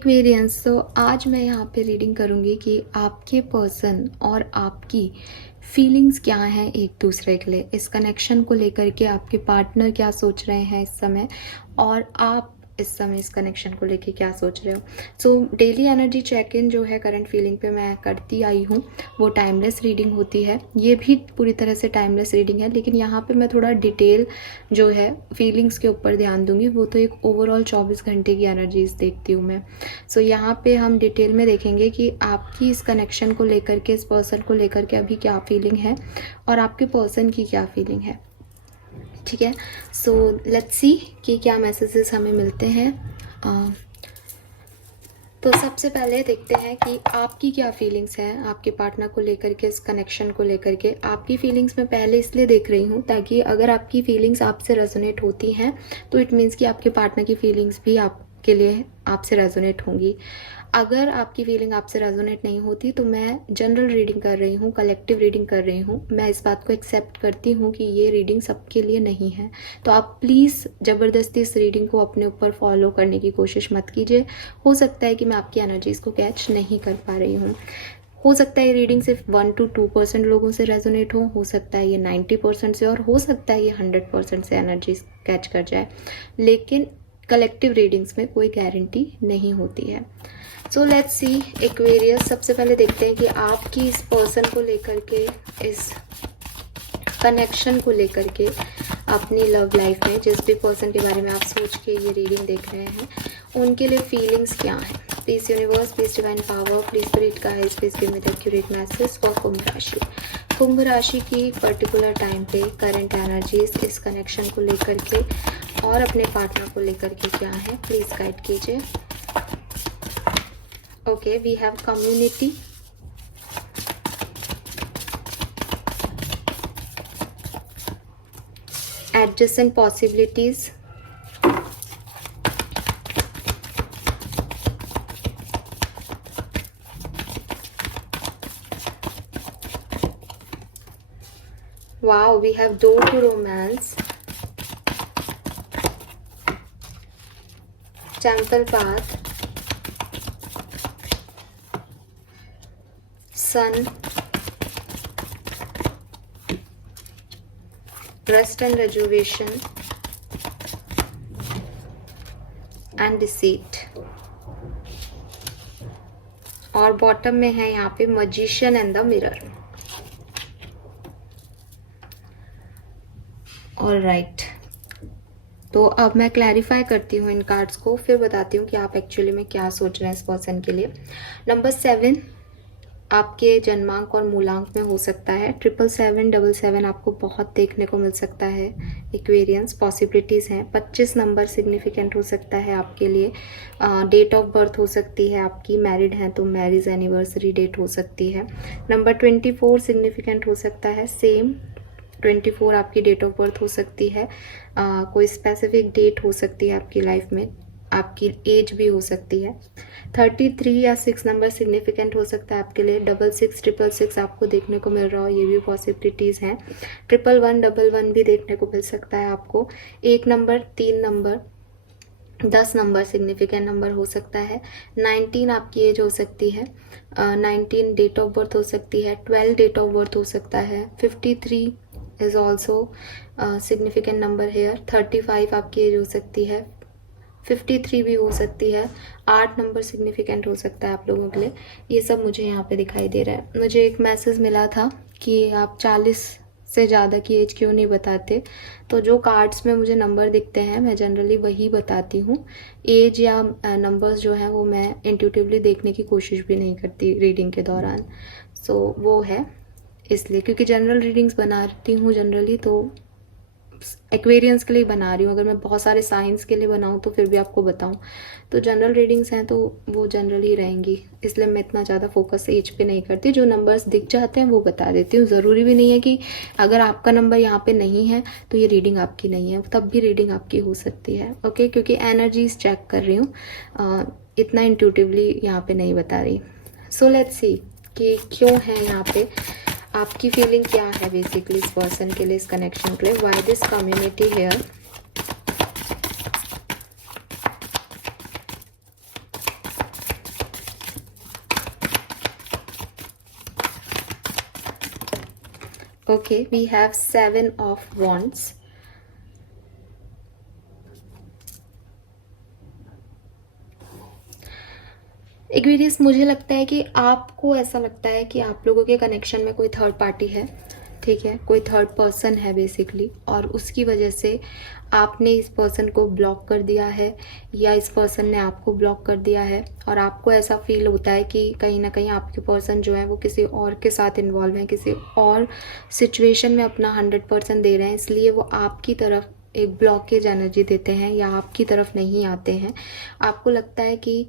Aquarians. तो आज मैं यहाँ पे रीडिंग करूँगी कि आपके पर्सन और आपकी फीलिंग्स क्या हैं एक दूसरे के लिए, इस कनेक्शन को लेकर के आपके पार्टनर क्या सोच रहे हैं इस समय, और आप इस समय इस कनेक्शन को लेके क्या सोच रहे हो। So daily energy check in जो है करंट फीलिंग पे मैं करती आई हूँ, वो टाइमलेस रीडिंग होती है। ये भी पूरी तरह से टाइमलेस रीडिंग है, लेकिन यहाँ पे मैं थोड़ा डिटेल जो है फीलिंग्स के ऊपर ध्यान दूंगी। वो तो एक ओवरऑल 24 घंटे की एनर्जीज देखती हूँ मैं। सो यहाँ पे हम डिटेल में देखेंगे कि आपकी इस कनेक्शन को लेकर के, इस पर्सन को लेकर के अभी क्या फीलिंग है और आपके पर्सन की क्या फीलिंग है। ठीक है, सो लेट्स सी कि क्या मैसेजेस हमें मिलते हैं। तो सबसे पहले देखते हैं कि आपकी क्या फीलिंग्स हैं आपके पार्टनर को लेकर के, इस कनेक्शन को लेकर के। आपकी फीलिंग्स मैं पहले इसलिए देख रही हूँ ताकि अगर आपकी फीलिंग्स आपसे रेजोनेट होती हैं तो इट मीन्स कि आपके पार्टनर की फीलिंग्स भी आपके लिए आपसे रेजोनेट होंगी। अगर आपकी फीलिंग आपसे रेजोनेट नहीं होती तो मैं जनरल रीडिंग कर रही हूँ, कलेक्टिव रीडिंग कर रही हूँ। मैं इस बात को एक्सेप्ट करती हूँ कि ये रीडिंग सबके लिए नहीं है। तो आप प्लीज़ ज़बरदस्ती इस रीडिंग को अपने ऊपर फॉलो करने की कोशिश मत कीजिए। हो सकता है कि मैं आपकी एनर्जीज़ को कैच नहीं कर पा रही हूँ। हो सकता है ये रीडिंग सिर्फ 1 to 2% लोगों से रेजोनेट हो सकता है ये 90% से, और हो सकता है ये 100% से एनर्जी कैच कर जाए। लेकिन कलेक्टिव रीडिंग्स में कोई गारंटी नहीं होती है। सो लेट्स सी एक्वेरियस, सबसे पहले देखते हैं कि आपकी इस पर्सन को लेकर के, इस कनेक्शन को लेकर के, अपनी लव लाइफ में जिस भी पर्सन के बारे में आप सोच के ये रीडिंग देख रहे हैं उनके लिए फीलिंग्स क्या हैं। Please universe, please divine power, please spirit guides, please give me the accurate message for Kumbh rashi. Kumbh राशि की पर्टिकुलर टाइम पे करंट एनर्जीज इस कनेक्शन को लेकर के और अपने पार्टनर को लेकर के क्या है, प्लीज गाइड कीजिए। Okay, we have community, adjacent possibilities, wow, we have door to romance, temple path, sun, rest and rejuvenation, and deceit। और बॉटम में है यहाँ पे magician and the mirror। All right, तो अब मैं क्लैरिफाई करती हूँ इन कार्ड्स को, फिर बताती हूँ कि आप एक्चुअली में क्या सोच रहे हैं इस पर्सन के लिए। नंबर 7 आपके जन्मांक और मूलांक में हो सकता है। 777 आपको बहुत देखने को मिल सकता है। एक्वेरियंस पॉसिबिलिटीज़ हैं। 25 नंबर सिग्निफिकेंट हो सकता है आपके लिए। डेट ऑफ बर्थ हो सकती है आपकी, मैरिड हैं तो मैरिज एनिवर्सरी डेट हो सकती है। नंबर 24 सिग्निफिकेंट हो सकता है। सेम 24 आपकी डेट ऑफ बर्थ हो सकती है। कोई स्पेसिफिक डेट हो सकती है आपकी लाइफ में, आपकी एज भी हो सकती है। 33 या 6 नंबर सिग्निफिकेंट हो सकता है आपके लिए। 66 666 आपको देखने को मिल रहा हो, ये भी पॉसिबिलिटीज़ हैं। 11 11 भी देखने को मिल सकता है आपको। 1 number, 3 number, 10 number significant number हो सकता है। 19 आपकी एज हो सकती है। 19 डेट ऑफ बर्थ हो सकती है। 12 डेट ऑफ बर्थ हो सकता है। 53 is also significant number here. 35 आपकी एज हो सकती है। 53 भी हो सकती है। 8 नंबर सिग्निफिकेंट हो सकता है आप लोगों के लिए। ये सब मुझे यहाँ पे दिखाई दे रहा है। मुझे एक मैसेज मिला था कि आप 40 से ज़्यादा की एज क्यों नहीं बताते, तो जो कार्ड्स में मुझे नंबर दिखते हैं मैं जनरली वही बताती हूँ। एज या नंबर्स जो हैं वो मैं इंट्यूटिवली देखने की कोशिश भी नहीं करती रीडिंग के दौरान। सो वो है इसलिए, क्योंकि जनरल रीडिंग्स बनाती हूँ जनरली तो एक्वेरियंस के लिए बना रही हूँ। अगर मैं बहुत सारे साइंस के लिए बनाऊँ तो फिर भी आपको बताऊँ, तो जनरल रीडिंग्स हैं तो वो जनरल ही रहेंगी। इसलिए मैं इतना ज़्यादा फोकस एज पे नहीं करती। जो नंबर्स दिख जाते हैं वो बता देती हूँ। ज़रूरी भी नहीं है कि अगर आपका नंबर यहाँ पे नहीं है तो ये रीडिंग आपकी नहीं है, तब भी रीडिंग आपकी हो सकती है। ओके, क्योंकि एनर्जीज चेक कर रही हूँ, इतना इंट्यूटिवली यहाँ पे नहीं बता रही। सो लेट्स सी कि क्यों है यहाँ पे, आपकी फीलिंग क्या है बेसिकली इस पर्सन के लिए, इस कनेक्शन के लिए। Why this community here, okay, we have 7 of wands. Aquarius, मुझे लगता है कि आपको ऐसा लगता है कि आप लोगों के कनेक्शन में कोई थर्ड पार्टी है, ठीक है, कोई थर्ड पर्सन है बेसिकली, और उसकी वजह से आपने इस पर्सन को ब्लॉक कर दिया है या इस पर्सन ने आपको ब्लॉक कर दिया है, और आपको ऐसा फील होता है कि कहीं ना कहीं आपके पर्सन जो है वो किसी और के साथ इन्वॉल्व हैं, किसी और सिचुएशन में अपना 100% दे रहे हैं, इसलिए वो आपकी तरफ एक ब्लॉकेज एनर्जी देते हैं या आपकी तरफ नहीं आते हैं। आपको लगता है कि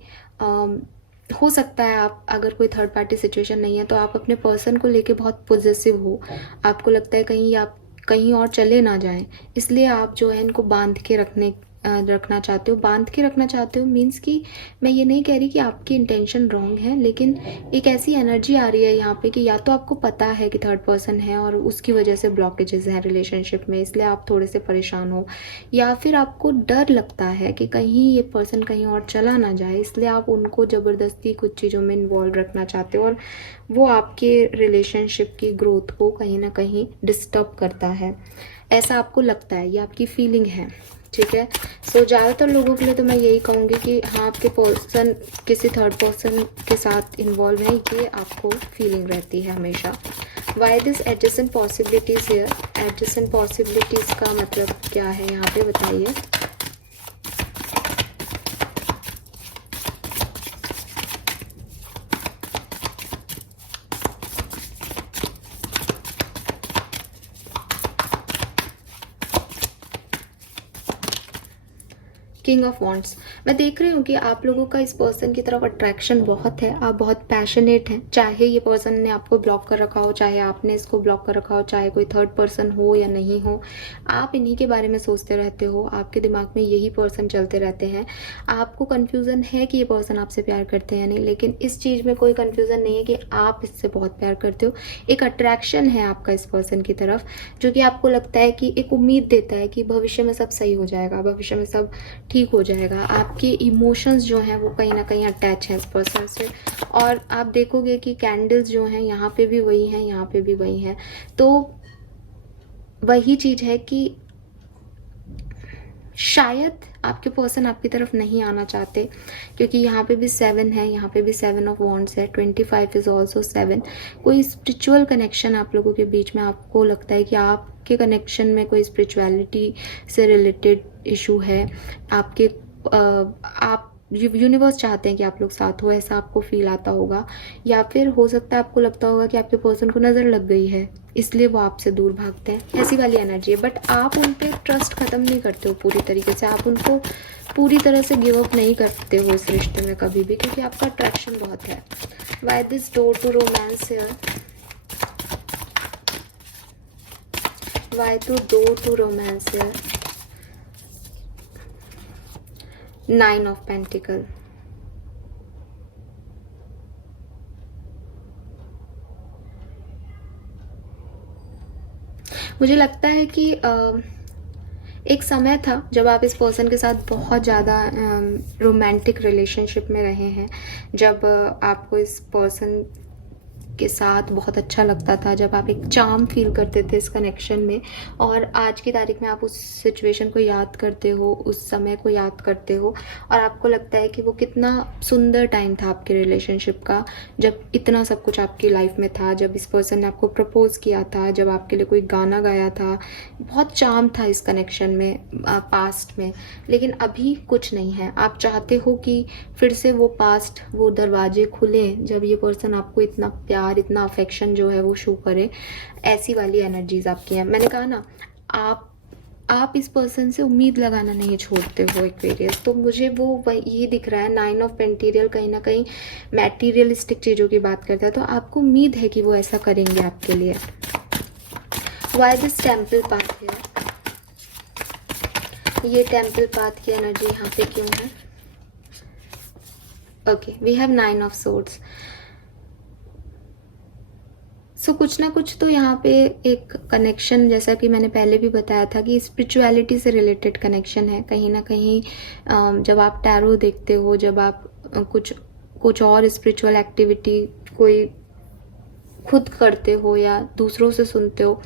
हो सकता है आप, अगर कोई थर्ड पार्टी सिचुएशन नहीं है तो आप अपने पर्सन को लेके बहुत पॉजिटिव हो, आपको लगता है कहीं आप कहीं और चले ना जाएं, इसलिए आप जो है इनको बांध के रखना चाहते हो। बांध के रखना चाहते हो मीन्स कि मैं ये नहीं कह रही कि आपकी इंटेंशन रॉन्ग है, लेकिन एक ऐसी एनर्जी आ रही है यहाँ पे कि या तो आपको पता है कि थर्ड पर्सन है और उसकी वजह से ब्लॉकेजेस हैं रिलेशनशिप में, इसलिए आप थोड़े से परेशान हो, या फिर आपको डर लगता है कि कहीं ये पर्सन कहीं और चला ना जाए, इसलिए आप उनको ज़बरदस्ती कुछ चीज़ों में इन्वॉल्व रखना चाहते हो और वो आपके रिलेशनशिप की ग्रोथ को कहीं ना कहीं डिस्टर्ब करता है, ऐसा आपको लगता है, ये आपकी फीलिंग है, ठीक है। सो ज़्यादातर लोगों के लिए तो मैं यही कहूँगी कि हाँ, आपके पर्सन किसी थर्ड पर्सन के साथ इन्वॉल्व है, ये आपको फीलिंग रहती है हमेशा। Why this adjacent possibilities here? Adjacent possibilities का मतलब क्या है यहाँ पे बताइए। किंग ऑफ वॉन्ड्स, मैं देख रही हूँ कि आप लोगों का इस पर्सन की तरफ अट्रैक्शन बहुत है, आप बहुत पैशनेट हैं, चाहे ये पर्सन ने आपको ब्लॉक कर रखा हो, चाहे आपने इसको ब्लॉक कर रखा हो, चाहे कोई थर्ड पर्सन हो या नहीं हो, आप इन्हीं के बारे में सोचते रहते हो, आपके दिमाग में यही पर्सन चलते रहते हैं। आपको कन्फ्यूज़न है कि ये पर्सन आपसे प्यार करते हैं या नहीं, लेकिन इस चीज़ में कोई कन्फ्यूज़न नहीं है कि आप इससे बहुत प्यार करते हो। एक अट्रैक्शन है आपका इस पर्सन की तरफ, जो कि आपको लगता है कि एक उम्मीद देता है कि भविष्य में सब सही हो जाएगा, भविष्य में सब ठीक हो जाएगा। आपके इमोशंस जो हैं वो कहीं ना कहीं अटैच हैं इस पर्सन से, और आप देखोगे कि कैंडल्स जो हैं यहाँ पे भी वही हैं, यहाँ पे भी वही हैं, तो वही चीज़ है कि शायद आपके पर्सन आपकी तरफ नहीं आना चाहते, क्योंकि यहाँ पे भी 7 है, यहाँ पे भी 7 ऑफ वॉन्ड्स है, 25 इज ऑल्सो 7। कोई स्पिरिचुअल कनेक्शन आप लोगों के बीच में, आपको लगता है कि आपके कनेक्शन में कोई स्पिरिचुअलिटी से रिलेटेड इशू है, आपके आप यूनिवर्स चाहते हैं कि आप लोग साथ हो, ऐसा आपको फील आता होगा, या फिर हो सकता है आपको लगता होगा कि आपके पर्सन को नज़र लग गई है इसलिए वो आपसे दूर भागते हैं, ऐसी वाली एनर्जी है। बट आप उन पर ट्रस्ट ख़त्म नहीं करते हो पूरी तरीके से, आप उनको पूरी तरह से गिव अप नहीं करते हो इस रिश्ते में कभी भी, क्योंकि आपका अट्रैक्शन बहुत है। Why this door to romance here? Why two door to romance here? 9 of pentacles. मुझे लगता है कि एक समय था जब आप इस पर्सन के साथ बहुत ज़्यादा रोमांटिक रिलेशनशिप में रहे हैं, जब आपको इस पर्सन के साथ बहुत अच्छा लगता था, जब आप एक चार्म फील करते थे इस कनेक्शन में, और आज की तारीख में आप उस सिचुएशन को याद करते हो, उस समय को याद करते हो, और आपको लगता है कि वो कितना सुंदर टाइम था आपके रिलेशनशिप का, जब इतना सब कुछ आपकी लाइफ में था, जब इस पर्सन ने आपको प्रपोज किया था, जब आपके लिए कोई गाना गाया था, बहुत चार्म था इस कनेक्शन में पास्ट में। लेकिन अभी कुछ नहीं है, आप चाहते हो कि फिर से वो पास्ट, वो दरवाजे खुलें जब ये पर्सन आपको इतना प्यार, इतना अफेक्शन जो है वो शो करे, ऐसी वाली एनर्जीज आपकी हैं। मैंने कहा ना, आप इस पर्सन से उम्मीद लगाना नहीं छोड़ते हो एक्वेरियस, तो मुझे वो ये दिख रहा है। 9 ऑफ पेंटिकल कहीं ना कहीं मैटीरियलिस्टिक चीज़ों की बात करता है, तो आपको उम्मीद है कि वो ऐसा करेंगे आपके लिए। वाई दिस टेम्पल पाथ है? ये टेम्पल पाथ की एनर्जी यहाँ पे क्यों है? Okay, we have 9 of swords. So कुछ ना कुछ तो यहाँ पे एक कनेक्शन, जैसा कि मैंने पहले भी बताया था कि स्पिरिचुअलिटी से रिलेटेड कनेक्शन है कहीं ना कहीं। जब आप टैरो देखते हो, जब आप कुछ और स्पिरिचुअल एक्टिविटी, कोई खुद करते हो या दूसरों से सुनते हो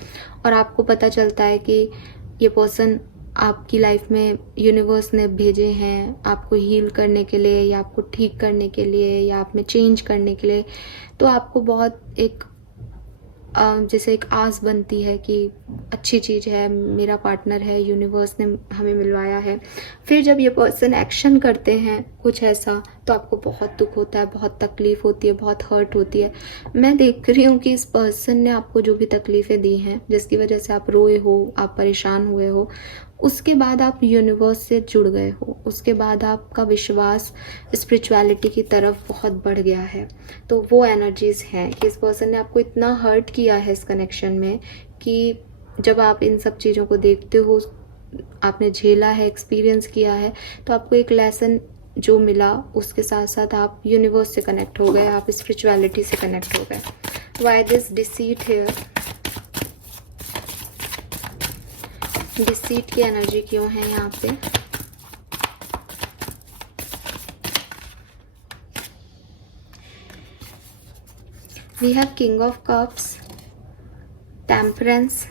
और आपको पता चलता है कि ये पर्सन आपकी लाइफ में यूनिवर्स ने भेजे हैं आपको हील करने के लिए या आपको ठीक करने के लिए या आप में चेंज करने के लिए, तो आपको बहुत एक जैसे एक आस बनती है कि अच्छी चीज़ है, मेरा पार्टनर है, यूनिवर्स ने हमें मिलवाया है। फिर जब ये पर्सन एक्शन करते हैं कुछ ऐसा, तो आपको बहुत दुख होता है, बहुत तकलीफ़ होती है, बहुत हर्ट होती है। मैं देख रही हूँ कि इस पर्सन ने आपको जो भी तकलीफ़ें दी हैं, जिसकी वजह से आप रोए हो, आप परेशान हुए हो, उसके बाद आप यूनिवर्स से जुड़ गए हो, उसके बाद आपका विश्वास स्पिरिचुअलिटी की तरफ बहुत बढ़ गया है। तो वो एनर्जीज़ हैं कि इस पर्सन ने आपको इतना हर्ट किया है इस कनेक्शन में कि जब आप इन सब चीज़ों को देखते हो, आपने झेला है, एक्सपीरियंस किया है, तो आपको एक लेसन जो मिला, उसके साथ साथ आप यूनिवर्स से कनेक्ट हो गए, आप स्पिरिचुअलिटी से कनेक्ट हो गए। Why this deceit here, deceit की एनर्जी क्यों है यहाँ पे? We have king of cups, temperance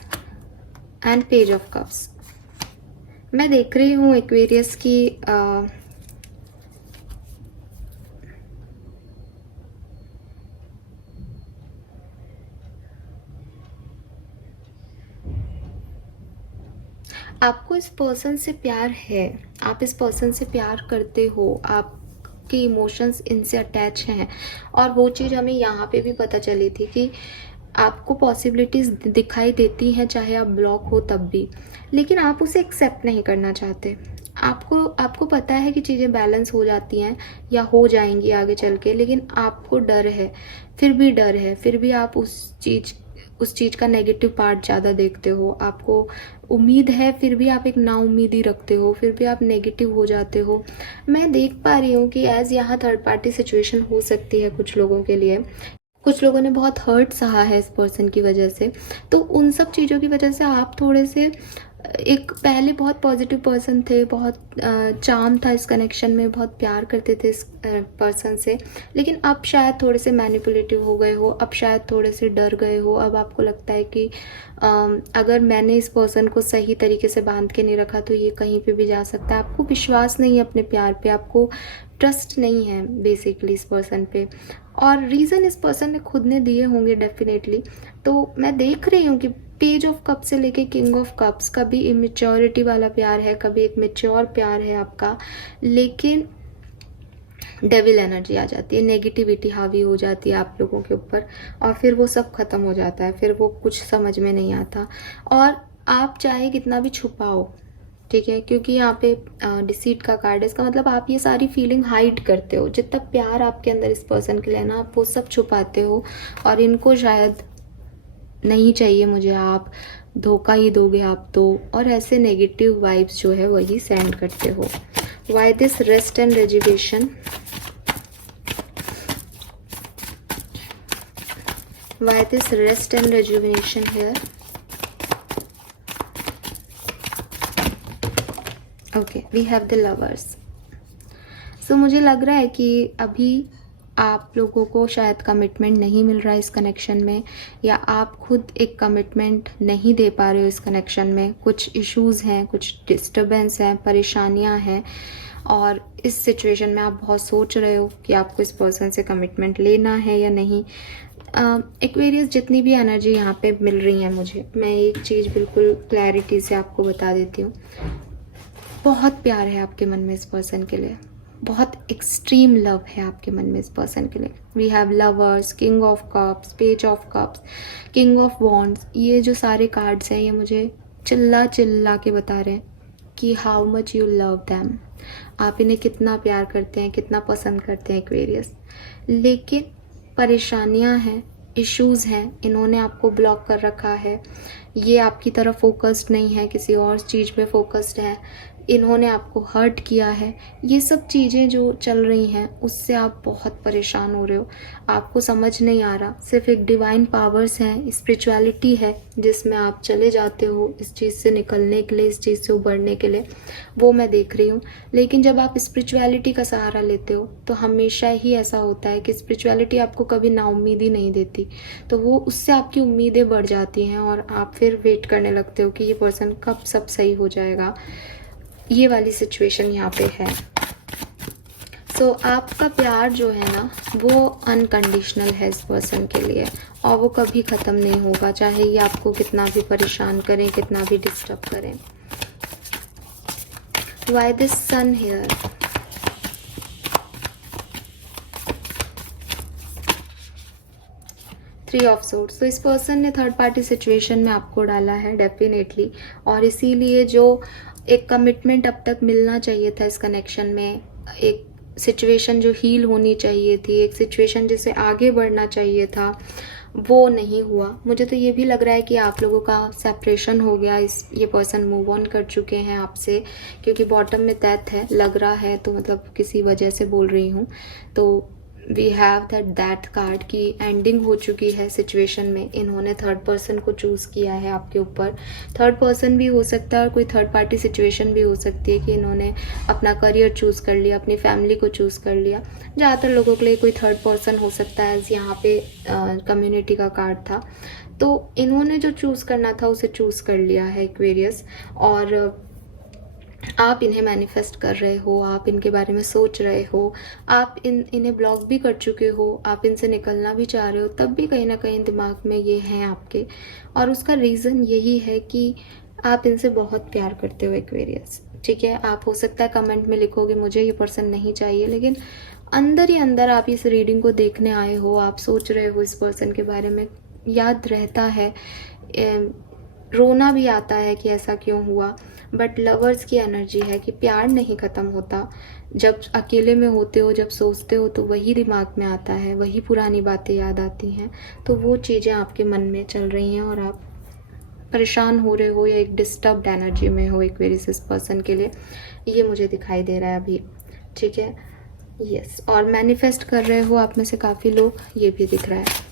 and page of cups. मैं देख रही हूँ एक्वेरियस की आपको इस पर्सन से प्यार है, आप इस पर्सन से प्यार करते हो, आपके इमोशंस इनसे अटैच हैं। और वो चीज़ हमें यहाँ पे भी पता चली थी कि आपको पॉसिबिलिटीज़ दिखाई देती हैं चाहे आप ब्लॉक हो तब भी, लेकिन आप उसे एक्सेप्ट नहीं करना चाहते। आपको पता है कि चीज़ें बैलेंस हो जाती हैं या हो जाएंगी आगे चल के, लेकिन आपको डर है, फिर भी डर है, फिर भी आप उस चीज़ का नेगेटिव पार्ट ज़्यादा देखते हो। आपको उम्मीद है, फिर भी आप एक नाउम्मीदी रखते हो, फिर भी आप नेगेटिव हो जाते हो। मैं देख पा रही हूँ कि एज यहाँ थर्ड पार्टी सिचुएशन हो सकती है कुछ लोगों के लिए। कुछ लोगों ने बहुत हर्ट सहा है इस पर्सन की वजह से, तो उन सब चीज़ों की वजह से आप थोड़े से एक पहले बहुत पॉजिटिव पर्सन थे, बहुत चार्म था इस कनेक्शन में, बहुत प्यार करते थे इस पर्सन से, लेकिन अब शायद थोड़े से मैनिपुलेटिव हो गए हो, अब शायद थोड़े से डर गए हो। अब आपको लगता है कि अगर मैंने इस पर्सन को सही तरीके से बांध के नहीं रखा तो ये कहीं पे भी जा सकता है। आपको विश्वास नहीं है अपने प्यार पे, आपको ट्रस्ट नहीं है बेसिकली इस पर्सन पे, और रीज़न इस पर्सन ने खुद ने दिए होंगे डेफिनेटली। तो मैं देख रही हूँ कि पेज ऑफ कप से लेके किंग ऑफ कप्स, कभी इमेच्योरिटी वाला प्यार है, कभी एक मेच्योर प्यार है आपका, लेकिन डेविल एनर्जी आ जाती है, नेगेटिविटी हावी हो जाती है आप लोगों के ऊपर, और फिर वो सब खत्म हो जाता है, फिर वो कुछ समझ में नहीं आता। और आप चाहे कितना भी छुपाओ, ठीक है, क्योंकि यहाँ पे डिसीट का कार्ड है, इसका मतलब आप ये सारी फीलिंग हाइड करते हो। जितना प्यार आपके अंदर इस पर्सन के लिए ना, आप वो सब छुपाते हो, और इनको शायद नहीं चाहिए मुझे, आप धोखा ही दोगे आप तो, और ऐसे नेगेटिव वाइब्स जो है वही सेंड करते हो। Why this rest and rejuvenation, why this rest and rejuvenation here? Okay, we have the lovers. So मुझे लग रहा है कि अभी आप लोगों को शायद कमिटमेंट नहीं मिल रहा है इस कनेक्शन में, या आप खुद एक कमिटमेंट नहीं दे पा रहे हो इस कनेक्शन में। कुछ इश्यूज़ हैं, कुछ डिस्टर्बेंस हैं, परेशानियां हैं, और इस सिचुएशन में आप बहुत सोच रहे हो कि आपको इस पर्सन से कमिटमेंट लेना है या नहीं। एक्वेरियस, जितनी भी एनर्जी यहाँ पे मिल रही है मुझे, मैं एक चीज़ बिल्कुल क्लैरिटी से आपको बता देती हूँ, बहुत प्यार है आपके मन में इस पर्सन के लिए, बहुत एक्सट्रीम लव है आपके मन में इस पर्सन के लिए। We have lovers, king of cups, page of cups, king of wands. ये जो सारे कार्ड्स हैं, ये मुझे चिल्ला चिल्ला के बता रहे हैं कि how much you love them, आप इन्हें कितना प्यार करते हैं, कितना पसंद करते हैं एक्वेरियस। लेकिन परेशानियां हैं, इश्यूज़ हैं, इन्होंने आपको ब्लॉक कर रखा है, ये आपकी तरफ फोकस्ड नहीं है, किसी और चीज़ में फोकस्ड है। इन्होंने आपको हर्ट किया है, ये सब चीज़ें जो चल रही हैं उससे आप बहुत परेशान हो रहे हो, आपको समझ नहीं आ रहा। सिर्फ एक डिवाइन पावर्स हैं, स्पिरिचुअलिटी है जिसमें आप चले जाते हो इस चीज़ से निकलने के लिए, इस चीज़ से उबरने के लिए, वो मैं देख रही हूँ। लेकिन जब आप स्पिरिचुअलिटी का सहारा लेते हो तो हमेशा ही ऐसा होता है कि स्पिरिचुअलिटी आपको कभी नाउम्मीदी नहीं देती, तो वो उससे आपकी उम्मीदें बढ़ जाती हैं और आप फिर वेट करने लगते हो कि ये पर्सन कब सब सही हो जाएगा। ये वाली सिचुएशन यहाँ पे है। सो आपका प्यार जो है ना वो अनकंडीशनल है इस पर्सन के लिए, और वो कभी ख़त्म नहीं होगा, चाहे ये आपको कितना भी परेशान करें, कितना भी डिस्टर्ब करें। Why this sun here? Three of swords. तो इस पर्सन ने थर्ड पार्टी सिचुएशन में आपको डाला है डेफिनेटली, और इसीलिए जो एक कमिटमेंट अब तक मिलना चाहिए था इस कनेक्शन में, एक सिचुएशन जो हील होनी चाहिए थी, एक सिचुएशन जिसे आगे बढ़ना चाहिए था, वो नहीं हुआ। मुझे तो ये भी लग रहा है कि आप लोगों का सेपरेशन हो गया, ये पर्सन मूव ऑन कर चुके हैं आपसे, क्योंकि बॉटम में डेथ है लग रहा है, तो मतलब किसी वजह से बोल रही हूँ। तो वी हैव दैट कार्ड की एंडिंग हो चुकी है सिचुएशन में। इन्होंने थर्ड पर्सन को चूज़ किया है आपके ऊपर। थर्ड पर्सन भी हो सकता है और कोई थर्ड पार्टी सिचुएशन भी हो सकती है कि इन्होंने अपना करियर चूज़ कर लिया, अपनी फैमिली को चूज़ कर लिया। ज़्यादातर लोगों के लिए कोई थर्ड पर्सन हो सकता है, यहाँ पे कम्युनिटी का कार्ड था। तो इन्होंने जो चूज़ करना था उसे चूज़ कर लिया है एक्वेरियस, और आप इन्हें मैनिफेस्ट कर रहे हो, आप इनके बारे में सोच रहे हो, आप इन्हें ब्लॉक भी कर चुके हो, आप इनसे निकलना भी चाह रहे हो, तब भी कहीं ना कहीं दिमाग में ये हैं आपके। और उसका रीज़न यही है कि आप इनसे बहुत प्यार करते हो एक्वेरियस, ठीक है। आप हो सकता है कमेंट में लिखोगे मुझे ये पर्सन नहीं चाहिए, लेकिन अंदर ही अंदर आप इस रीडिंग को देखने आए हो, आप सोच रहे हो इस पर्सन के बारे में, याद रहता है, रोना भी आता है कि ऐसा क्यों हुआ। बट लवर्स की एनर्जी है कि प्यार नहीं ख़त्म होता। जब अकेले में होते हो, जब सोचते हो, तो वही दिमाग में आता है, वही पुरानी बातें याद आती हैं, तो वो चीज़ें आपके मन में चल रही हैं और आप परेशान हो रहे हो या एक डिस्टर्ब्ड एनर्जी में हो एक्वेरियस इस पर्सन के लिए, ये मुझे दिखाई दे रहा है अभी, ठीक है। यस, और मैनिफेस्ट कर रहे हो आप में से काफ़ी लोग, ये भी दिख रहा है।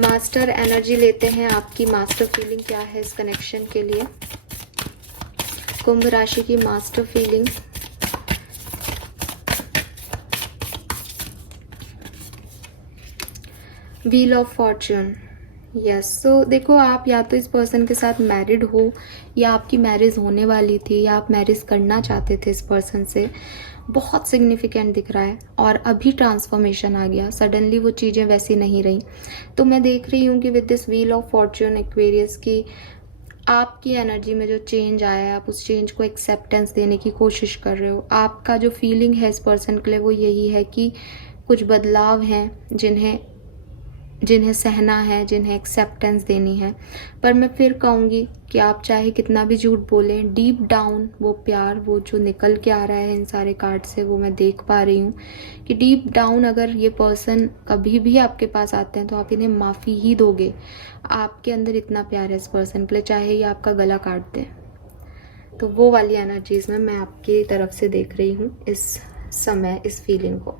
मास्टर एनर्जी लेते हैं, आपकी मास्टर फीलिंग क्या है इस कनेक्शन के लिए। कुंभ राशि की master feeling. Wheel of fortune. Yes, so देखो, आप या तो इस पर्सन के साथ मैरिड हो, या आपकी मैरिज होने वाली थी, या आप मैरिज करना चाहते थे इस पर्सन से। बहुत सिग्निफिकेंट दिख रहा है, और अभी ट्रांसफॉर्मेशन आ गया, सडनली वो चीज़ें वैसी नहीं रही। तो मैं देख रही हूँ कि with this wheel of Fortune Aquarius की आपकी एनर्जी में जो चेंज आया है, आप उस चेंज को एक्सेप्टेंस देने की कोशिश कर रहे हो। आपका जो फीलिंग है इस पर्सन के लिए वो यही है कि कुछ बदलाव हैं जिन्हें सहना है, जिन्हें एक्सेप्टेंस देनी है। पर मैं फिर कहूँगी कि आप चाहे कितना भी झूठ बोलें, डीप डाउन वो प्यार, वो जो निकल के आ रहा है इन सारे कार्ड से, वो मैं देख पा रही हूँ कि डीप डाउन अगर ये पर्सन कभी भी आपके पास आते हैं तो आप इन्हें माफ़ी ही दोगे। आपके अंदर इतना प्यार है इस पर्सन के लिए, चाहे ये आपका गला काट दें। तो वो वाली एनर्जीज में मैं आपकी तरफ से देख रही हूँ इस समय, इस फीलिंग को।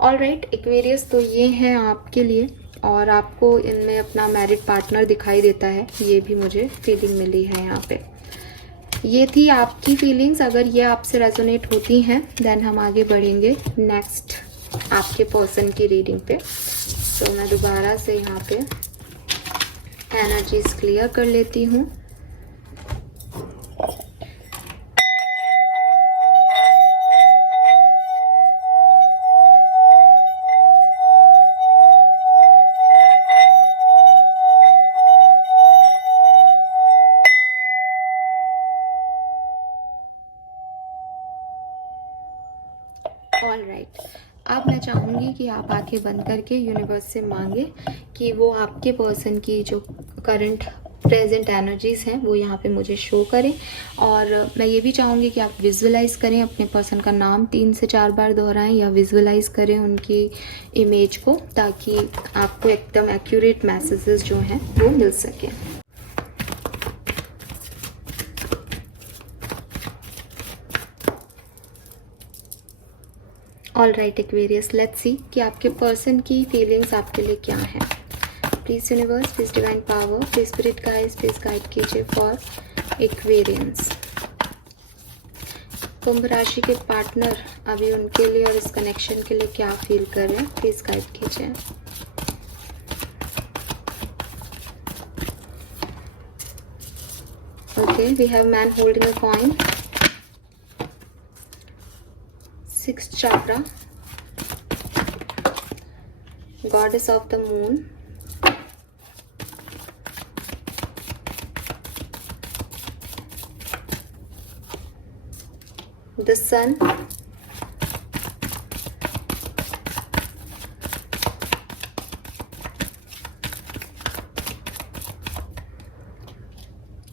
ऑलराइट एक्वेरियस, तो ये है आपके लिए, और आपको इनमें अपना मैरिड पार्टनर दिखाई देता है, ये भी मुझे फीलिंग मिली है यहाँ पे। ये थी आपकी फीलिंग्स। अगर ये आपसे रेजोनेट होती हैं देन हम आगे बढ़ेंगे नेक्स्ट आपके पर्सन की रीडिंग पे। तो मैं दोबारा से यहाँ पे एनर्जीज क्लियर कर लेती हूँ। ऑल राइट, अब मैं चाहूँगी कि आप आंखें बंद करके यूनिवर्स से मांगे कि वो आपके पर्सन की जो करंट प्रेजेंट एनर्जीज़ हैं वो यहाँ पे मुझे शो करें। और मैं ये भी चाहूँगी कि आप विजुअलाइज करें, अपने पर्सन का नाम 3 से 4 बार दोहराएं या विजुअलाइज करें उनकी इमेज को, ताकि आपको एकदम एक्यूरेट मैसेजेस जो हैं वो मिल सकें। All right Aquarius, let's see कि आपके पर्सन की फीलिंग्स आपके लिए क्या है। Please universe, please divine power, please spirit guides, please guide कीजिए फॉर एक्वेरियंस। कुंभ राशि के पार्टनर अभी उनके लिए और इस कनेक्शन के लिए क्या फील कर रहे हैं, प्लीज गाइड कीजिए। Okay, we have man holding a coin, 6th chakra, goddess of the moon, the sun,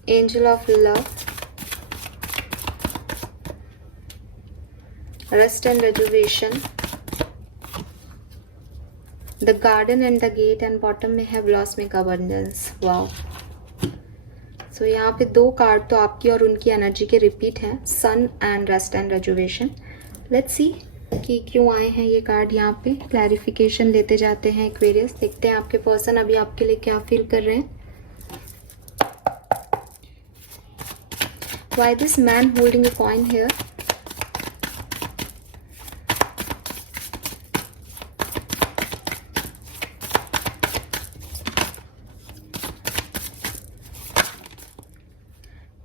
angel of love, rest and rejuvenation, the garden and the gate, and bottom में है blossoming abundance. Wow, सो यहाँ पे 2 card तो आपकी और उनकी energy के repeat हैं, sun and rest and rejuvenation. Let's see कि क्यों आए हैं ये कार्ड यहाँ पे। क्लैरिफिकेशन लेते जाते हैं एक्वेरियस, देखते हैं आपके पर्सन अभी आपके लिए क्या फील कर रहे हैं। Why this man holding a coin here?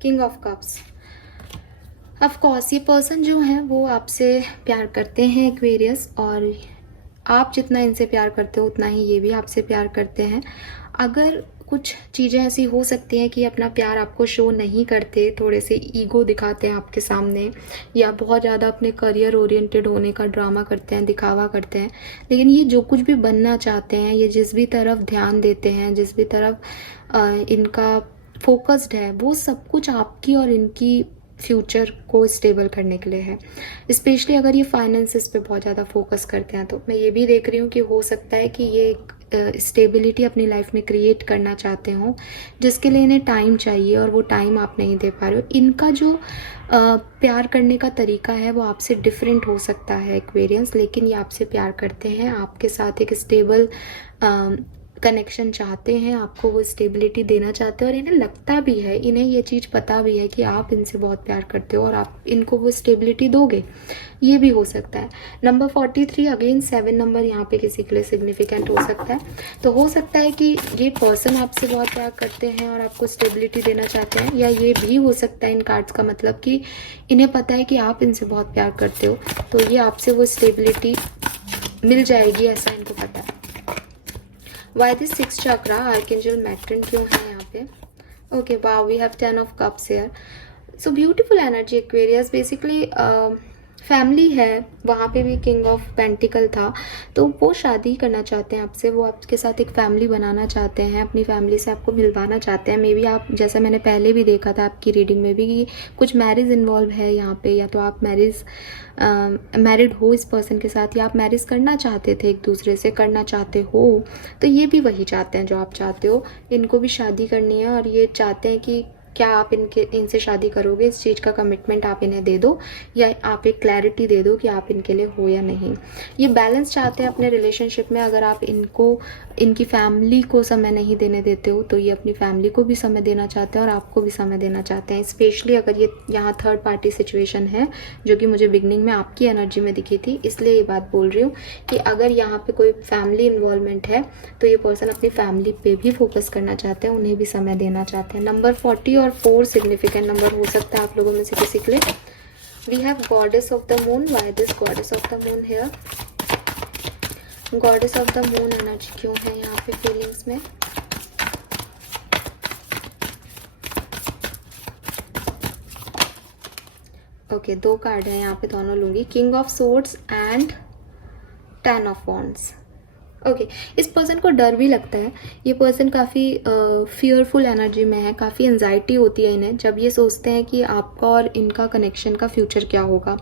King of cups. Of course ये पर्सन जो है वो आपसे प्यार करते हैं एक्वेरियस, और आप जितना इनसे प्यार करते हो उतना ही ये भी आपसे प्यार करते हैं। अगर कुछ चीज़ें ऐसी हो सकती हैं कि अपना प्यार आपको शो नहीं करते, थोड़े से ईगो दिखाते हैं आपके सामने, या बहुत ज़्यादा अपने करियर ओरिएंटेड होने का ड्रामा करते हैं, दिखावा करते हैं, लेकिन ये जो कुछ भी बनना चाहते हैं, ये जिस भी तरफ ध्यान देते हैं, जिस भी तरफ इनका फोकस्ड है, वो सब कुछ आपकी और इनकी फ्यूचर को स्टेबल करने के लिए है। स्पेशली अगर ये फाइनेंसेस पे बहुत ज़्यादा फोकस करते हैं, तो मैं ये भी देख रही हूँ कि हो सकता है कि ये एक स्टेबिलिटी अपनी लाइफ में क्रिएट करना चाहते हो, जिसके लिए इन्हें टाइम चाहिए और वो टाइम आप नहीं दे पा रहे हो। इनका जो प्यार करने का तरीका है वो आपसे डिफरेंट हो सकता है एक्वेरियंस, लेकिन ये आपसे प्यार करते हैं, आपके साथ एक स्टेबल कनेक्शन चाहते हैं, आपको वो स्टेबिलिटी देना चाहते हैं, और इन्हें लगता भी है, इन्हें ये चीज़ पता भी है कि आप इनसे बहुत प्यार करते हो और आप इनको वो स्टेबिलिटी दोगे। ये भी हो सकता है। नंबर 43, अगेन 7 नंबर यहाँ पे किसी के लिए सिग्निफिकेंट हो सकता है। तो हो सकता है कि ये पर्सन आपसे बहुत प्यार करते हैं और आपको स्टेबिलिटी देना चाहते हैं, या ये भी हो सकता है इन कार्ड्स का मतलब कि इन्हें पता है कि आप इनसे बहुत प्यार करते हो, तो ये आपसे वो स्टेबिलिटी मिल जाएगी, ऐसा इनको पता है। Why this 6th chakra, Archangel Matron क्यों है यहाँ पे? Okay, wow, we have 10 of cups here. So beautiful energy Aquarius. Basically family है, वहाँ पे भी किंग ऑफ पेंटिकल था, तो वो शादी करना चाहते हैं आपसे, वो आपके साथ एक फैमिली बनाना चाहते हैं, अपनी फैमिली से आपको मिलवाना चाहते हैं। मे बी आप, जैसा मैंने पहले भी देखा था आपकी रीडिंग में भी, कि कुछ मैरिज इन्वॉल्व है यहाँ पे, या तो आप मैरिड हो इस पर्सन के साथ, या आप मैरिज करना चाहते थे, एक दूसरे से करना चाहते हो, तो ये भी वही चाहते हैं जो आप चाहते हो। इनको भी शादी करनी है और ये चाहते हैं कि क्या आप इनसे शादी करोगे, इस चीज़ का कमिटमेंट आप इन्हें दे दो, या आप एक क्लैरिटी दे दो कि आप इनके लिए हो या नहीं। ये बैलेंस चाहते हैं अपने रिलेशनशिप में। अगर आप इनकी फैमिली को समय नहीं देने देते हो, तो ये अपनी फैमिली को भी समय देना चाहते हैं और आपको भी समय देना चाहते हैं। स्पेशली अगर ये यहाँ थर्ड पार्टी सिचुएशन है, जो कि मुझे बिगनिंग में आपकी एनर्जी में दिखी थी, इसलिए ये बात बोल रही हूँ कि अगर यहाँ पे कोई फैमिली इन्वॉल्वमेंट है, तो ये पर्सन अपनी फैमिली पे भी फोकस करना चाहते हैं, उन्हें भी समय देना चाहते हैं। नंबर 40 और 4 सिग्निफिकेंट नंबर हो सकता है आप लोगों में से किसी के लिए। We have goddess of the moon. Why this goddess of the moon here? Goddess of the moon energy क्यों है यहाँ पे फीलिंग्स में? ओके, 2 कार्ड है यहाँ पे, दोनों लूंगी, king of swords and 10 of wands. Okay, इस पर्सन को डर भी लगता है। ये पर्सन काफ़ी फियरफुल एनर्जी में है, काफ़ी एंजाइटी होती है इन्हें जब ये सोचते हैं कि आपका और इनका कनेक्शन का फ्यूचर क्या होगा।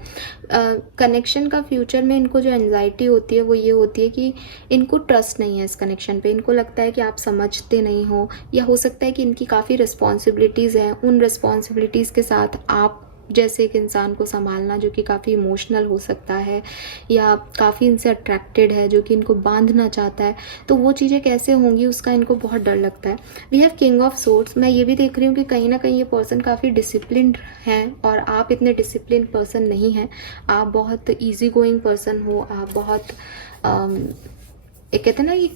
कनेक्शन का फ्यूचर में इनको जो एंजाइटी होती है वो ये होती है कि इनको ट्रस्ट नहीं है इस कनेक्शन पे। इनको लगता है कि आप समझते नहीं हो, या हो सकता है कि इनकी काफ़ी रिस्पॉन्सिबिलिटीज़ हैं, उन रिस्पॉन्सिबिलिटीज़ के साथ आप जैसे एक इंसान को संभालना जो कि काफ़ी इमोशनल हो सकता है या काफ़ी इनसे अट्रैक्टेड है, जो कि इनको बांधना चाहता है, तो वो चीज़ें कैसे होंगी उसका इनको बहुत डर लगता है। We have king of swords. मैं ये भी देख रही हूँ कि कहीं ना कहीं ये पर्सन काफ़ी डिसिप्लिन्ड हैं और आप इतने डिसिप्लिन पर्सन नहीं हैं। आप बहुत ईजी गोइंग पर्सन हो, आप बहुत एक कहते हैं ना कि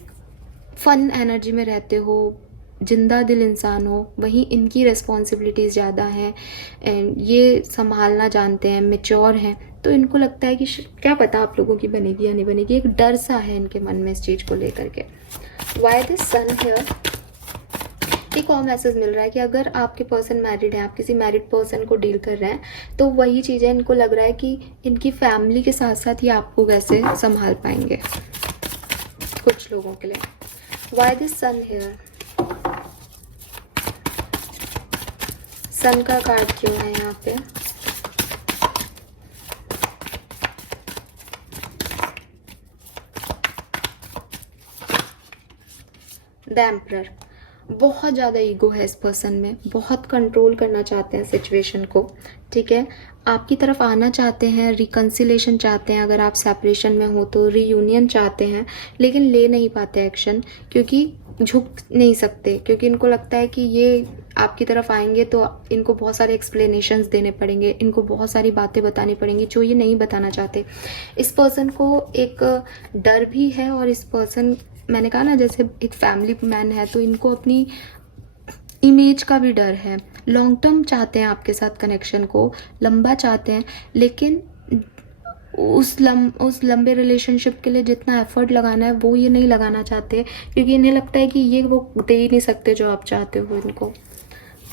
फन एनर्जी में रहते हो, जिंदा दिल इंसान हो। वहीं इनकी रिस्पॉन्सिबिलिटीज़ ज़्यादा हैं एंड ये संभालना जानते हैं, मेच्योर हैं, तो इनको लगता है कि क्या पता आप लोगों की बनेगी या नहीं बनेगी। एक डर सा है इनके मन में इस चीज़ को लेकर के। Why this sun here. एक और मैसेज मिल रहा है कि अगर आपके पर्सन मैरिड है, आप किसी मैरिड पर्सन को डील कर रहे हैं, तो वही चीज़ें इनको लग रहा है कि इनकी फैमिली के साथ साथ ये आपको कैसे संभाल पाएंगे कुछ लोगों के लिए। Why this sun here. Sun का कार्ड क्यों है यहाँ पे? The emperor. बहुत ज़्यादा ईगो है इस पर्सन में, बहुत कंट्रोल करना चाहते हैं सिचुएशन को, ठीक है। आपकी तरफ आना चाहते हैं, रिकन्सिलेशन चाहते हैं, अगर आप सेपरेशन में हो तो रीयूनियन चाहते हैं, लेकिन ले नहीं पाते एक्शन, क्योंकि झुक नहीं सकते, क्योंकि इनको लगता है कि ये आपकी तरफ आएंगे तो इनको बहुत सारे एक्सप्लेनेशंस देने पड़ेंगे, इनको बहुत सारी बातें बतानी पड़ेंगी जो ये नहीं बताना चाहते। इस पर्सन को एक डर भी है और इस पर्सन, मैंने कहा ना जैसे एक फैमिली मैन है, तो इनको अपनी इमेज का भी डर है। लॉन्ग टर्म चाहते हैं आपके साथ कनेक्शन को, लंबा चाहते हैं, लेकिन उस लंबे रिलेशनशिप के लिए जितना एफर्ट लगाना है वो ये नहीं लगाना चाहते, क्योंकि इन्हें लगता है कि ये वो दे ही नहीं सकते जो आप चाहते हो इनको,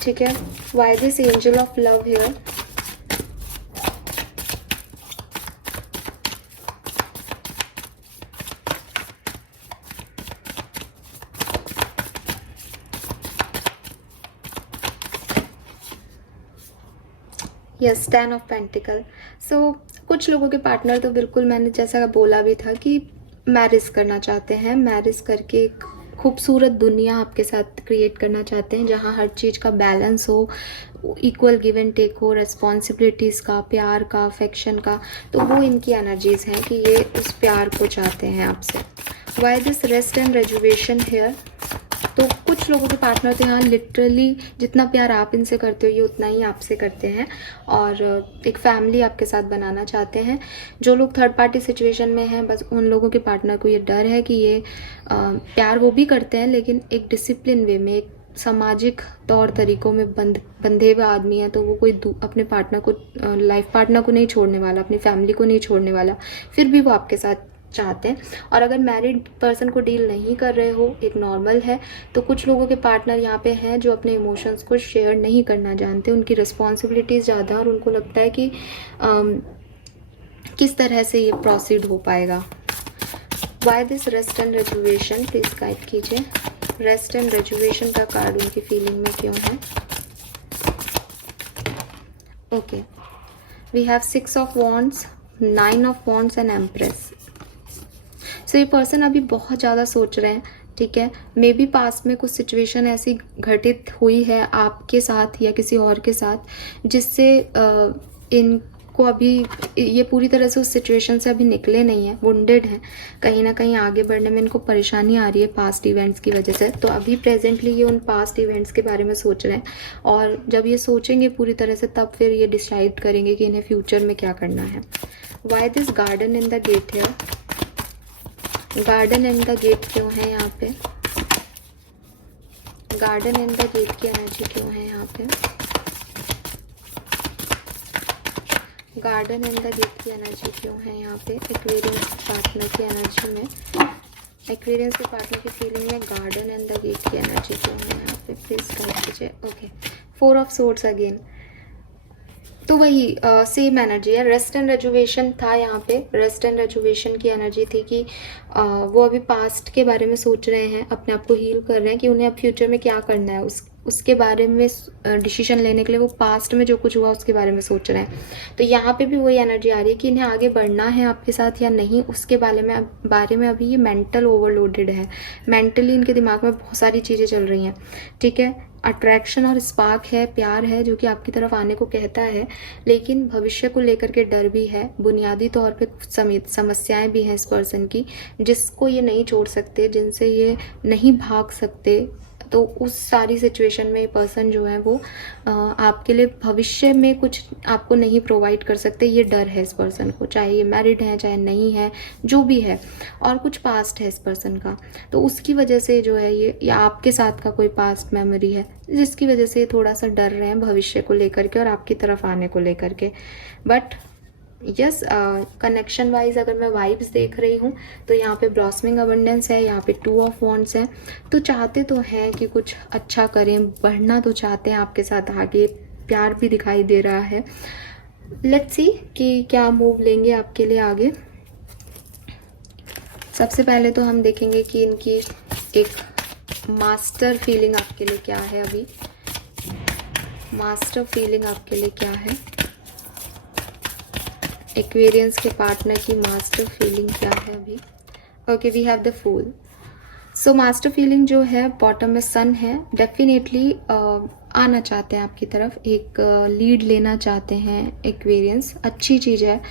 ठीक है। Why this angel of love here. Yes, 10 of pentacle. So कुछ लोगों के पार्टनर तो बिल्कुल मैंने जैसा बोला भी था कि मैरिज करना चाहते हैं, मैरिज करके एक खूबसूरत दुनिया आपके साथ क्रिएट करना चाहते हैं जहाँ हर चीज़ का बैलेंस हो, इक्वल गिव एंड टेक हो, रिस्पॉन्सिबिलिटीज़ का, प्यार का, अफेक्शन का। तो वो इनकी एनर्जीज हैं कि ये उस प्यार को चाहते हैं आपसे। Why this rest and rejuvenation here. तो कुछ लोगों के पार्टनर तो यहाँ लिटरली जितना प्यार आप इनसे करते हो ये उतना ही आपसे करते हैं और एक फैमिली आपके साथ बनाना चाहते हैं। जो लोग थर्ड पार्टी सिचुएशन में हैं, बस उन लोगों के पार्टनर को ये डर है कि ये प्यार वो भी करते हैं, लेकिन एक डिसिप्लिन वे में, एक सामाजिक तौर तरीकों में बंधे हुए आदमी है, तो वो कोई अपने पार्टनर को, लाइफ पार्टनर को नहीं छोड़ने वाला, अपनी फैमिली को नहीं छोड़ने वाला, फिर भी वो आपके साथ चाहते हैं। और अगर मैरिड पर्सन को डील नहीं कर रहे हो, एक नॉर्मल है, तो कुछ लोगों के पार्टनर यहाँ पे हैं जो अपने इमोशंस को शेयर नहीं करना जानते, उनकी रिस्पॉन्सिबिलिटीज़ ज़्यादा और उनको लगता है कि किस तरह से ये प्रोसीड हो पाएगा। Why this rest and rejuvenation, please guide कीजिए। रेस्ट एंड रेजुवेशन का कार्ड उनकी फीलिंग में क्यों है? Okay, we have 6 of wands, 9 of wands and empress. So ये पर्सन अभी बहुत ज़्यादा सोच रहे हैं, ठीक है। मे बी पास्ट में कुछ सिचुएशन ऐसी घटित हुई है आपके साथ या किसी और के साथ जिससे इनको अभी ये पूरी तरह से उस सिचुएशन से अभी निकले नहीं है, वुंडेड हैं, कहीं ना कहीं आगे बढ़ने में इनको परेशानी आ रही है पास्ट इवेंट्स की वजह से। तो अभी प्रेजेंटली ये उन पास्ट इवेंट्स के बारे में सोच रहे हैं और जब ये सोचेंगे पूरी तरह से तब फिर ये डिसाइड करेंगे कि इन्हें फ्यूचर में क्या करना है। Why this garden in the gate है? गार्डन एंड द गेट क्यों है यहाँ पे? गार्डन एंड द गेट की एनर्जी क्यों है यहाँ पे? गार्डन एंड द गेट की एनर्जी क्यों है यहाँ पे? एक्वेरियंस पार्टनर की एनर्जी में, एक्वेरियंस के पार्टनर की फीलिंग में गार्डन एंड द गेट की एनर्जी क्यों है यहाँ पे? प्लीज गाइड कीजिए। Okay, 4 of swords again. तो वही सेम एनर्जी है, रेस्ट एंड रेजुवेशन था यहाँ पे। रेस्ट एंड रेजुवेशन की एनर्जी थी कि वो अभी पास्ट के बारे में सोच रहे हैं, अपने आप को हील कर रहे हैं कि उन्हें अब फ्यूचर में क्या करना है, उसके बारे में डिसीजन लेने के लिए वो पास्ट में जो कुछ हुआ उसके बारे में सोच रहे हैं। तो यहाँ पे भी वही एनर्जी आ रही है कि इन्हें आगे बढ़ना है आपके साथ या नहीं, उसके बारे में अभी ये मेंटल ओवरलोडेड है। मेंटली इनके दिमाग में बहुत सारी चीज़ें चल रही हैं, ठीक है। अट्रैक्शन और स्पार्क है, प्यार है जो कि आपकी तरफ आने को कहता है, लेकिन भविष्य को लेकर के डर भी है, बुनियादी तौर पे कुछ समस्याएं भी हैं इस पर्सन की, जिसको ये नहीं छोड़ सकते, जिनसे ये नहीं भाग सकते। तो उस सारी सिचुएशन में ये पर्सन जो है वो आपके लिए भविष्य में कुछ आपको नहीं प्रोवाइड कर सकते, ये डर है इस पर्सन को, चाहे ये मैरिड है चाहे नहीं है, जो भी है। और कुछ पास्ट है इस पर्सन का, तो उसकी वजह से जो है ये, या आपके साथ का कोई पास्ट मेमोरी है जिसकी वजह से थोड़ा सा डर रहे हैं भविष्य को लेकर के और आपकी तरफ आने को लेकर के। बट यस, कनेक्शन वाइज अगर मैं वाइब्स देख रही हूँ तो यहाँ पे ब्लॉसमिंग अबंडेंस है, यहाँ पे 2 ऑफ वॉन्ड्स है। तो चाहते तो हैं कि कुछ अच्छा करें, बढ़ना तो चाहते हैं आपके साथ आगे, प्यार भी दिखाई दे रहा है। लेट्स सी कि क्या मूव लेंगे आपके लिए आगे। सबसे पहले तो हम देखेंगे कि इनकी एक मास्टर फीलिंग आपके लिए क्या है अभी। मास्टर फीलिंग आपके लिए क्या है, एक्वेरियंस के पार्टनर की मास्टर फीलिंग क्या है अभी। Okay, we have the fool. So master feeling जो है, बॉटम में सन है, डेफिनेटली आना चाहते हैं आपकी तरफ, एक लीड लेना चाहते हैं एक्वेरियंस, अच्छी चीज़ है।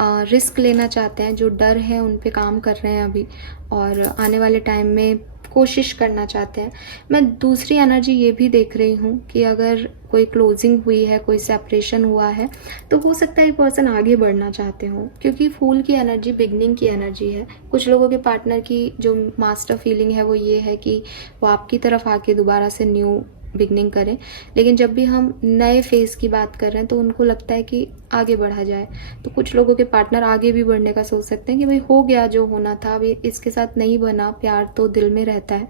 रिस्क लेना चाहते हैं, जो डर है उन पे काम कर रहे हैं अभी, और आने वाले टाइम में कोशिश करना चाहते हैं। मैं दूसरी एनर्जी ये भी देख रही हूँ कि अगर कोई क्लोजिंग हुई है, कोई सेपरेशन हुआ है, तो हो सकता है ये पर्सन आगे बढ़ना चाहते हो, क्योंकि फूल की एनर्जी बिगनिंग की एनर्जी है। कुछ लोगों के पार्टनर की जो मास्टर फीलिंग है वो ये है कि वो आपकी तरफ आके दोबारा से न्यू बिगनिंग करें। लेकिन जब भी हम नए फेज़ की बात कर रहे हैं तो उनको लगता है कि आगे बढ़ा जाए। तो कुछ लोगों के पार्टनर आगे भी बढ़ने का सोच सकते हैं कि भाई हो गया जो होना था, अभी इसके साथ नहीं बना, प्यार तो दिल में रहता है,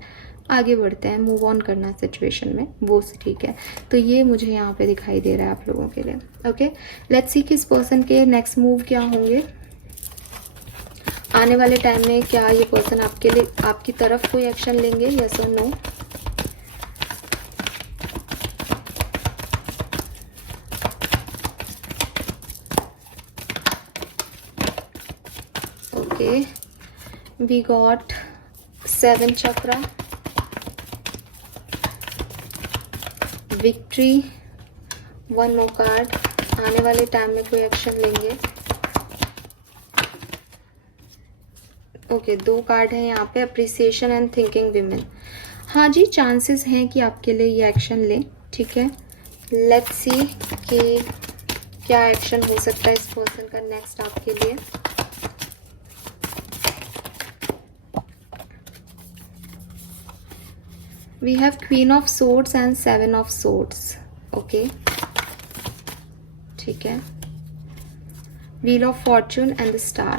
आगे बढ़ते हैं, मूव ऑन करना सिचुएशन में, वो ठीक है। तो ये मुझे यहाँ पे दिखाई दे रहा है आप लोगों के लिए। ओके, लेट्स सी कि इस पर्सन के नेक्स्ट मूव क्या होंगे आने वाले टाइम में। क्या ये पर्सन आपके लिए, आपकी तरफ कोई एक्शन लेंगे, यस और no. Okay, we got 7 chakra, victory, 1 more card। आने वाले टाइम में कोई एक्शन लेंगे। ओके, 2 कार्ड है यहाँ पे, अप्रिसिएशन एंड थिंकिंग विमेन। हाँ जी, चांसेस हैं कि आपके लिए ये एक्शन लें, ठीक है। लेट्स सी कि क्या एक्शन हो सकता है इस पर्सन का नेक्स्ट आपके लिए। We have Queen of Swords and 7 of Swords. Okay, ठीक है। Wheel of Fortune and the Star.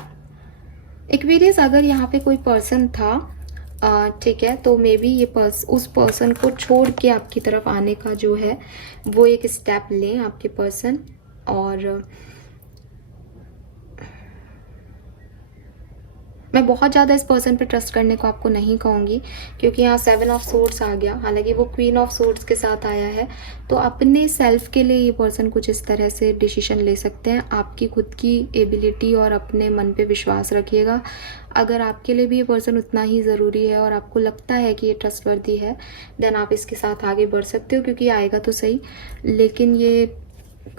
Aquarius, अगर यहाँ पे कोई पर्सन था, ठीक है, तो मे बी ये उस पर्सन को छोड़ के आपकी तरफ आने का जो है वो एक स्टेप लें आपके पर्सन। और मैं बहुत ज़्यादा इस पर्सन पे ट्रस्ट करने को आपको नहीं कहूँगी, क्योंकि यहाँ 7 ऑफ सोर्ड्स आ गया, हालांकि वो क्वीन ऑफ सोर्ड्स के साथ आया है। तो अपने सेल्फ के लिए ये पर्सन कुछ इस तरह से डिसीजन ले सकते हैं। आपकी खुद की एबिलिटी और अपने मन पे विश्वास रखिएगा। अगर आपके लिए भी ये पर्सन उतना ही ज़रूरी है और आपको लगता है कि ये ट्रस्टवर्दी है, देन आप इसके साथ आगे बढ़ सकते हो, क्योंकि आएगा तो सही, लेकिन ये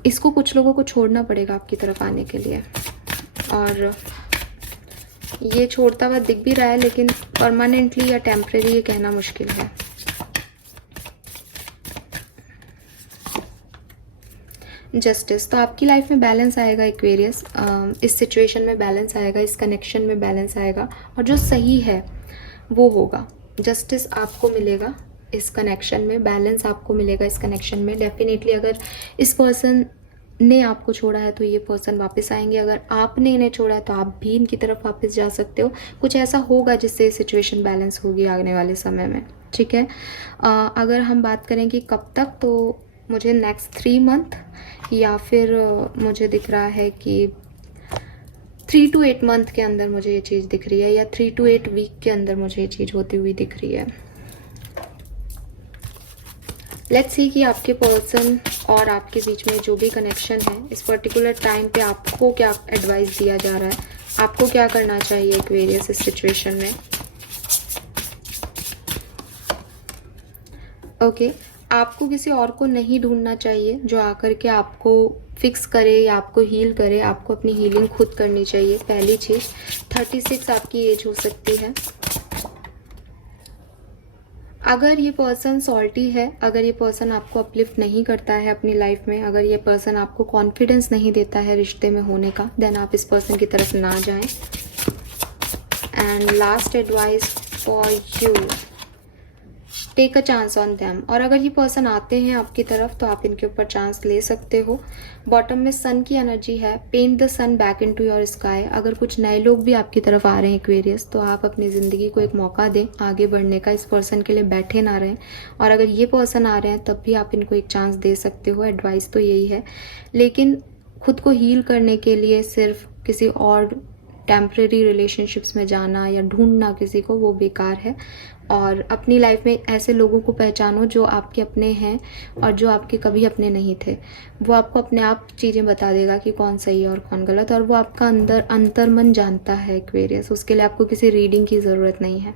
इसको कुछ लोगों को छोड़ना पड़ेगा आपकी तरफ आने के लिए। और ये छोड़ता हुआ दिख भी रहा है, लेकिन परमानेंटली या टेम्परेरी ये कहना मुश्किल है। जस्टिस, तो आपकी लाइफ में बैलेंस आएगा एक्वेरियस, इस सिचुएशन में बैलेंस आएगा, इस कनेक्शन में बैलेंस आएगा, और जो सही है वो होगा। जस्टिस आपको मिलेगा इस कनेक्शन में, बैलेंस आपको मिलेगा इस कनेक्शन में। डेफिनेटली अगर इस पर्सन ने आपको छोड़ा है तो ये पर्सन वापस आएंगे, अगर आपने इन्हें छोड़ा है तो आप भी इनकी तरफ वापस जा सकते हो। कुछ ऐसा होगा जिससे सिचुएशन बैलेंस होगी आने वाले समय में, ठीक है। अगर हम बात करें कि कब तक, तो मुझे नेक्स्ट 3 मंथ, या फिर मुझे दिख रहा है कि 3 to 8 मंथ के अंदर मुझे ये चीज़ दिख रही है, या 3 to 8 वीक के अंदर मुझे ये चीज़ होती हुई दिख रही है। लेट्स सी कि आपके पर्सन और आपके बीच में जो भी कनेक्शन है, इस पर्टिकुलर टाइम पे आपको क्या एडवाइस दिया जा रहा है, आपको क्या करना चाहिए एक्वेरियस इस सिचुएशन में। ओके, आपको किसी और को नहीं ढूंढना चाहिए जो आकर के आपको फिक्स करे या आपको हील करे। आपको अपनी हीलिंग खुद करनी चाहिए, पहली चीज़। 36 आपकी एज हो सकती है। अगर ये पर्सन सॉल्टी है, अगर ये पर्सन आपको अपलिफ्ट नहीं करता है अपनी लाइफ में, अगर ये पर्सन आपको कॉन्फिडेंस नहीं देता है रिश्ते में होने का, देन आप इस पर्सन की तरफ ना जाएं। And last advice for you, take a chance on them. और अगर ये पर्सन आते हैं आपकी तरफ तो आप इनके ऊपर चांस ले सकते हो। बॉटम में सन की एनर्जी है, paint the sun back in to your sky. अगर कुछ नए लोग भी आपकी तरफ आ रहे हैं एक्वेरियस, तो आप अपनी ज़िंदगी को एक मौका दें आगे बढ़ने का, इस पर्सन के लिए बैठे ना रहें। और अगर ये पर्सन आ रहे हैं तब भी आप इनको एक चांस दे सकते हो। एडवाइस तो यही है, लेकिन खुद को हील करने के लिए सिर्फ किसी और टेम्परेरी रिलेशनशिप्स में जाना या ढूंढना किसी को, वो बेकार है। और अपनी लाइफ में ऐसे लोगों को पहचानो जो आपके अपने हैं और जो आपके कभी अपने नहीं थे। वो आपको अपने आप चीज़ें बता देगा कि कौन सही है और कौन गलत, और वो आपका अंतर्मन जानता है एक्वेरियस। उसके लिए आपको किसी रीडिंग की ज़रूरत नहीं है।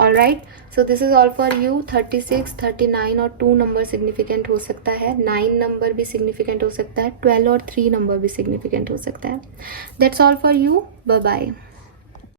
All right, so this is all for you. 36, 39 और 2 नंबर सिग्निफिकेंट हो सकता है, 9 नंबर भी सिग्निफिकेंट हो सकता है, 12 और 3 नंबर भी सिग्निफिकेंट हो सकता है। That's all for you, bye bye.